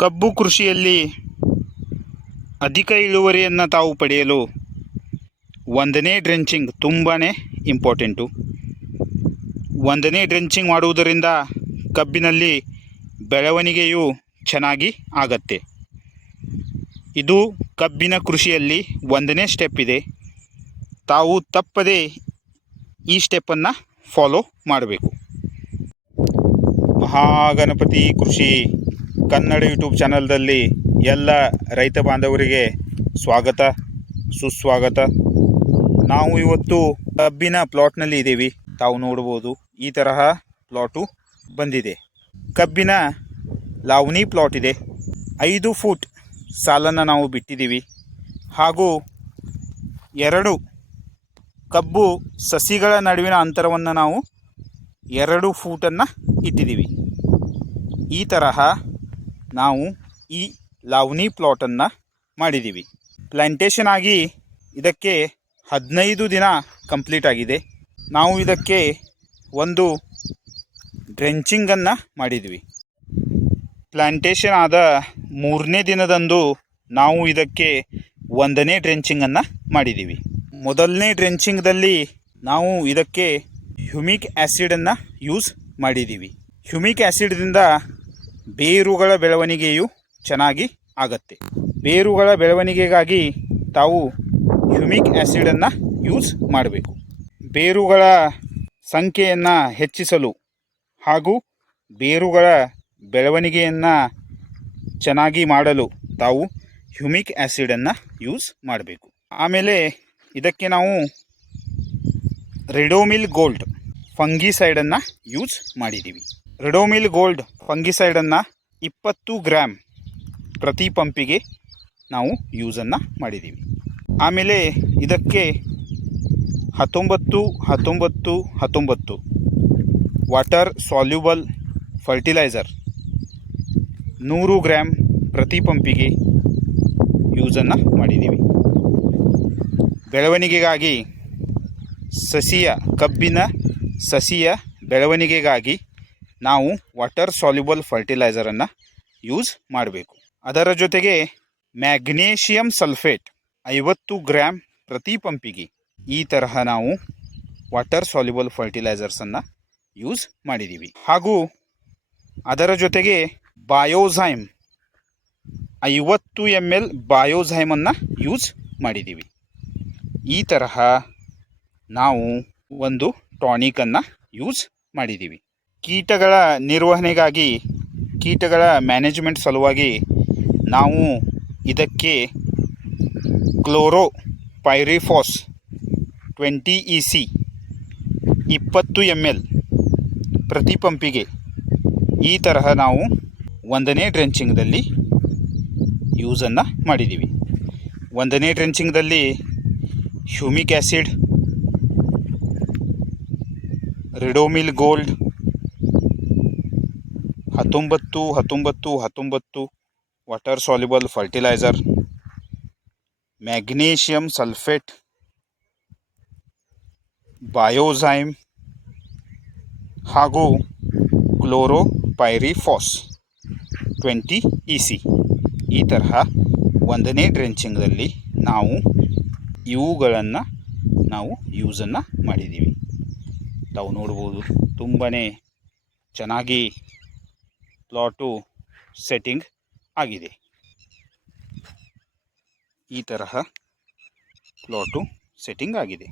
ಕಬ್ಬು ಕೃಷಿಯಲ್ಲಿ ಅಧಿಕ ಇಳುವರಿಯನ್ನು ತಾವು ಪಡೆಯಲು ಒಂದನೇ ಡ್ರೆಂಚಿಂಗ್ ತುಂಬಾ ಇಂಪಾರ್ಟೆಂಟು. ಒಂದನೇ ಡ್ರೆಂಚಿಂಗ್ ಮಾಡುವುದರಿಂದ ಕಬ್ಬಿನಲ್ಲಿ ಬೆಳವಣಿಗೆಯು ಚೆನ್ನಾಗಿ ಆಗತ್ತೆ. ಇದು ಕಬ್ಬಿನ ಕೃಷಿಯಲ್ಲಿ ಒಂದನೇ ಸ್ಟೆಪ್ ಇದೆ. ತಾವು ತಪ್ಪದೆ ಈ ಸ್ಟೆಪ್ಪನ್ನು ಫಾಲೋ ಮಾಡಬೇಕು. ಮಹಾಗಣಪತಿ ಕೃಷಿ ಕನ್ನಡ ಯೂಟ್ಯೂಬ್ ಚಾನಲ್ದಲ್ಲಿ ಎಲ್ಲ ರೈತ ಬಾಂಧವರಿಗೆ ಸ್ವಾಗತ ಸುಸ್ವಾಗತ. ನಾವು ಇವತ್ತು ಕಬ್ಬಿನ ಪ್ಲಾಟ್ನಲ್ಲಿ ಇದ್ದೀವಿ. ತಾವು ನೋಡ್ಬೋದು ಈ ತರಹ ಪ್ಲಾಟು ಬಂದಿದೆ. ಕಬ್ಬಿನ ಲಾವಣಿ ಪ್ಲಾಟ್ ಇದೆ. 5 ಫೂಟ್ ಸಾಲನ್ನು ನಾವು ಬಿಟ್ಟಿದ್ದೀವಿ. ಹಾಗೂ 2 ಕಬ್ಬು ಸಸಿಗಳ ನಡುವಿನ ಅಂತರವನ್ನು ನಾವು 2 ಫೂಟನ್ನು ಇಟ್ಟಿದ್ದೀವಿ. ಈ ತರಹ ನಾವು ಈ ಲಾವಣಿ ಪ್ಲಾಟನ್ನು ಮಾಡಿದ್ದೀವಿ. ಪ್ಲ್ಯಾಂಟೇಷನ್ ಆಗಿ ಇದಕ್ಕೆ 15 ದಿನ ಕಂಪ್ಲೀಟ್ ಆಗಿದೆ. ನಾವು ಇದಕ್ಕೆ ಒಂದು ಡ್ರೆಂಚಿಂಗನ್ನು ಮಾಡಿದ್ವಿ. ಪ್ಲ್ಯಾಂಟೇಷನ್ ಆದ 3ನೇ ದಿನದಂದು ನಾವು ಇದಕ್ಕೆ 1ನೇ ಡ್ರೆಂಚಿಂಗನ್ನು ಮಾಡಿದ್ದೀವಿ. ಮೊದಲನೇ ಡ್ರೆಂಚಿಂಗ್ದಲ್ಲಿ ನಾವು ಇದಕ್ಕೆ ಹ್ಯೂಮಿಕ್ ಆ್ಯಸಿಡನ್ನು ಯೂಸ್ ಮಾಡಿದ್ದೀವಿ. ಹ್ಯೂಮಿಕ್ ಆ್ಯಸಿಡ್ದಿಂದ ಬೇರುಗಳ ಬೆಳವಣಿಗೆಯು ಚೆನ್ನಾಗಿ ಆಗತ್ತೆ. ಬೇರುಗಳ ಬೆಳವಣಿಗೆಗಾಗಿ ತಾವು ಹ್ಯೂಮಿಕ್ ಆ್ಯಸಿಡನ್ನು ಯೂಸ್ ಮಾಡಬೇಕು. ಬೇರುಗಳ ಸಂಖ್ಯೆಯನ್ನು ಹೆಚ್ಚಿಸಲು ಹಾಗೂ ಬೇರುಗಳ ಬೆಳವಣಿಗೆಯನ್ನು ಚೆನ್ನಾಗಿ ಮಾಡಲು ತಾವು ಹ್ಯೂಮಿಕ್ ಆ್ಯಸಿಡನ್ನು ಯೂಸ್ ಮಾಡಬೇಕು. ಆಮೇಲೆ ಇದಕ್ಕೆ ನಾವು ರೆಡೋಮಿಲ್ ಗೋಲ್ಡ್ ಫಂಗಿಸೈಡನ್ನು ಯೂಸ್ ಮಾಡಿದ್ದೀವಿ. ರೆಡೋಮಿಲ್ ಗೋಲ್ಡ್ ಫಂಗಿಸೈಡನ್ನು 20 ಗ್ರಾಮ್ ಪ್ರತಿ ಪಂಪಿಗೆ ನಾವು ಯೂಸನ್ನು ಮಾಡಿದ್ದೀವಿ. ಆಮೇಲೆ ಇದಕ್ಕೆ 19-19-19 ವಾಟರ್ ಸಾಲ್ಯುಬಲ್ ಫರ್ಟಿಲೈಸರ್ 100 ಗ್ರಾಮ್ ಪ್ರತಿ ಪಂಪಿಗೆ ಯೂಸನ್ನು ಮಾಡಿದ್ದೀವಿ. ಬೆಳವಣಿಗೆಗಾಗಿ ಕಬ್ಬಿನ ಸಸಿಯ ಬೆಳವಣಿಗೆಗಾಗಿ ನಾವು ವಾಟರ್ ಸಾಲ್ಯುಬಲ್ ಫರ್ಟಿಲೈಸರನ್ನು ಯೂಸ್ ಮಾಡಬೇಕು. ಅದರ ಜೊತೆಗೆ ಮ್ಯಾಗ್ನೇಷಿಯಮ್ ಸಲ್ಫೇಟ್ 50 ಗ್ರಾಮ್ ಪ್ರತಿ ಪಂಪಿಗೆ ಈ ತರಹ ನಾವು ವಾಟರ್ ಸಾಲ್ಯುಬಲ್ ಫರ್ಟಿಲೈಸರ್ಸನ್ನು ಯೂಸ್ ಮಾಡಿದ್ದೀವಿ. ಹಾಗೂ ಅದರ ಜೊತೆಗೆ ಬಯೋಝೈಮ್ 50 ml ಬಯೋಝೈಮನ್ನು ಯೂಸ್ ಮಾಡಿದ್ದೀವಿ. ಈ ತರಹ ನಾವು ಒಂದು ಟಾನಿಕನ್ನು ಯೂಸ್ ಮಾಡಿದ್ದೀವಿ. ಕೀಟಗಳ ನಿರ್ವಹಣೆಗಾಗಿ, ಕೀಟಗಳ ಮ್ಯಾನೇಜ್ಮೆಂಟ್ ಸಲುವಾಗಿ ನಾವು ಇದಕ್ಕೆ ಕ್ಲೋರೋಪೈರಿಫಾಸ್ 20 EC 20 ml ಪ್ರತಿ ಪಂಪಿಗೆ ಈ ತರಹ ನಾವು 1ನೇ ಡ್ರೆಂಚಿಂಗ್ದಲ್ಲಿ ಯೂಸನ್ನು ಮಾಡಿದ್ದೀವಿ. 1ನೇ ಡ್ರೆಂಚಿಂಗ್ದಲ್ಲಿ humic acid, Ridomil Gold 19-19-19 water soluble fertilizer, magnesium sulphate, Biozyme ಹಾಗೂ ಕ್ಲೋರೋಪೈರಿಫಾಸ್ 20 EC ಈ ತರಹ 1ನೇ ಡ್ರೆಂಚಿಂಗ್ದಲ್ಲಿ ನಾವು ಇವುಗಳನ್ನು ನಾವು ಯೂಸನ್ನು ಮಾಡಿದ್ದೀವಿ. ತಾವು ನೋಡ್ಬೋದು ತುಂಬಾ ಚೆನ್ನಾಗಿ ಪ್ಲಾಟು ಸೆಟ್ಟಿಂಗ್ ಆಗಿದೆ. ಈ ತರಹ ಪ್ಲಾಟು ಸೆಟ್ಟಿಂಗ್ ಆಗಿದೆ.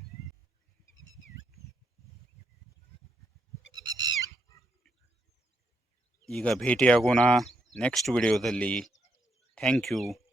ಈಗ ಭೇಟಿಯಾಗೋಣ ನೆಕ್ಸ್ಟ್ ವಿಡಿಯೋದಲ್ಲಿ. Thank you.